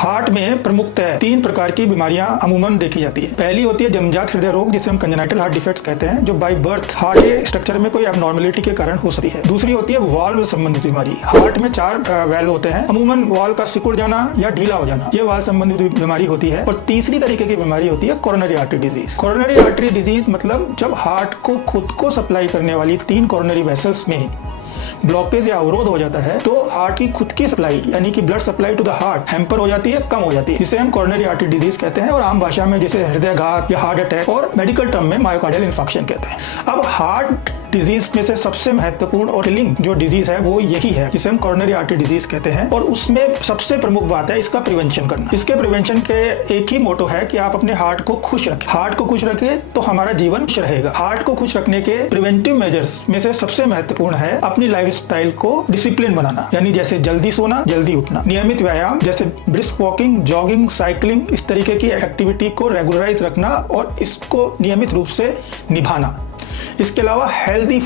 Heart में प्रमुखतः 3 प्रकार की बीमारियां अमूमन देखी जाती है। पहली होती है जन्मजात हृदय रोग, जिसे हम कंजेनाइटल हार्ट डिफेक्ट्स कहते हैं, जो बाय बर्थ हार्ट के स्ट्रक्चर में कोई एबनॉर्मलिटी के कारण हो सकती है। दूसरी होती है वाल्व संबंधित बीमारी। हार्ट में 4 वाल्व होते हैं, अमूमन वाल्व का सिकुड़ जाना या ढीला हो जाना, ये वाल्व संबंधित बीमारी होती है। और तीसरी तरीके की बीमारी होती है coronary artery disease. Coronary artery disease मतलब जब हार्ट को खुद को सप्लाई करने वाली 3 कोरोनरी वेसल्स में ब्लॉकेज या अवरोध हो जाता है, तो हार्ट की खुद की सप्लाई यानी कि blood supply to the heart hamper हो जाती है, कम हो जाती है, जिसे हम कोरोनरी आर्टरी डिजीज कहते हैं, और आम भाषा में जिसे हृदयाघात या हार्ट अटैक और मेडिकल टर्म में मायोकार्डियल इंफार्क्शन कहते हैं। अब हार्ट डिजीज में से सबसे महत्वपूर्ण और किलिंग जो डिजीज है वो यही है, जिसे हम कोरोनरी आर्टरी डिजीज कहते हैं। और उसमें सबसे प्रमुख बात है इसका प्रिवेंशन करना। इसके प्रिवेंशन के एक ही मोटो है कि आप अपने हार्ट को खुश रखें। हार्ट को खुश रखें तो हमारा जीवन खुश रहेगा। हार्ट को खुश रखने के प्रिवेंटिव मेजर्स में से सबसे महत्वपूर्ण है अपनी लाइफस्टाइल को डिसिप्लिन बनाना, यानी जैसे जल्दी सोना, जल्दी उठना, नियमित व्यायाम जैसे ब्रिस्क वॉकिंग, जॉगिंग, साइकिलिंग, इस तरीके की एक्टिविटी को रेगुलराइज रखना और इसको नियमित रूप से निभाना। इसके अलावा हेल्दी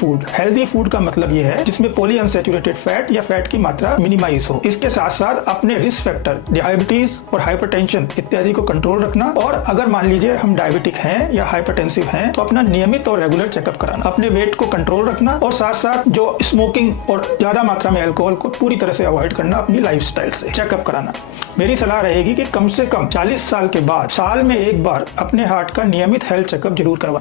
फूड का मतलब यह है जिसमें पॉली अनसैचुरेटेड फैट या फैट की मात्रा मिनिमाइज हो। इसके साथ साथ अपने रिस्क फैक्टर डायबिटीज और हाइपरटेंशन इत्यादि को कंट्रोल रखना, और अगर मान लीजिए हम डायबिटिक हैं या हाइपरटेंसिव हैं तो अपना नियमित और रेगुलर चेकअप कराना, अपने वेट को कंट्रोल रखना, और साथ साथ जो स्मोकिंग और ज्यादा मात्रा में अल्कोहल को पूरी तरह से अवॉइड करना अपनी लाइफस्टाइल से, चेकअप कराना। मेरी सलाह रहेगी कि कम से कम 40 साल के बाद साल में एक बार अपने हार्ट का नियमित हेल्थ चेकअप जरूर करवाना।